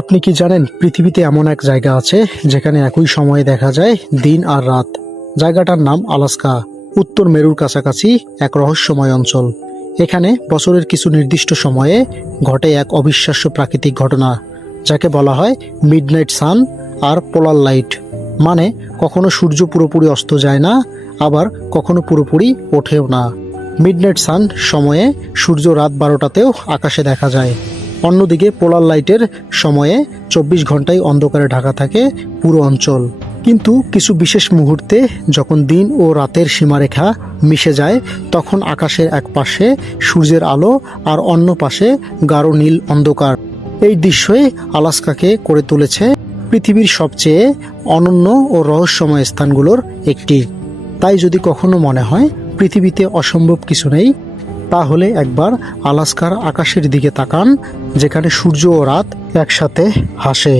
আপনি কি জানেন পৃথিবীতে এমন এক জায়গা আছে যেখানে একই সময়ে দেখা যায় দিন আর রাত? জায়গাটার নাম আলাস্কা, উত্তর মেরুর কাছাকাছি এক রহস্যময় অঞ্চল। এখানে বছরের কিছু নির্দিষ্ট সময়ে ঘটে এক অবিশ্বাস্য প্রাকৃতিক ঘটনা, যাকে বলা হয় মিডনাইট সান আর পোলার লাইট। মানে কখনো সূর্য পুরোপুরি অস্ত যায় না, আবার কখনো পুরোপুরি ওঠেও না। মিডনাইট সান সময়ে সূর্য রাত বারোটাতেও আকাশে দেখা যায়। অন্যদিকে পোলার লাইটের সময়ে চব্বিশ ঘন্টায় অন্ধকারে ঢাকা থাকে পুরো অঞ্চল। কিন্তু কিছু বিশেষ মুহূর্তে যখন দিন ও রাতের সীমারেখা মিশে যায়, তখন আকাশের এক পাশে সূর্যের আলো আর অন্য পাশে গাঢ় নীল অন্ধকার। এই দৃশ্যই আলাস্কাকে করে তুলেছে পৃথিবীর সবচেয়ে অনন্য ও রহস্যময় স্থানগুলোর একটি। তাই যদি কখনো মনে হয়, পৃথিবীতে অসম্ভব কিছু নেই তাহলে একবার আলাস্কার আকাশের দিকে তাকান যেখানে সূর্য ও রাত একসাথে হাসে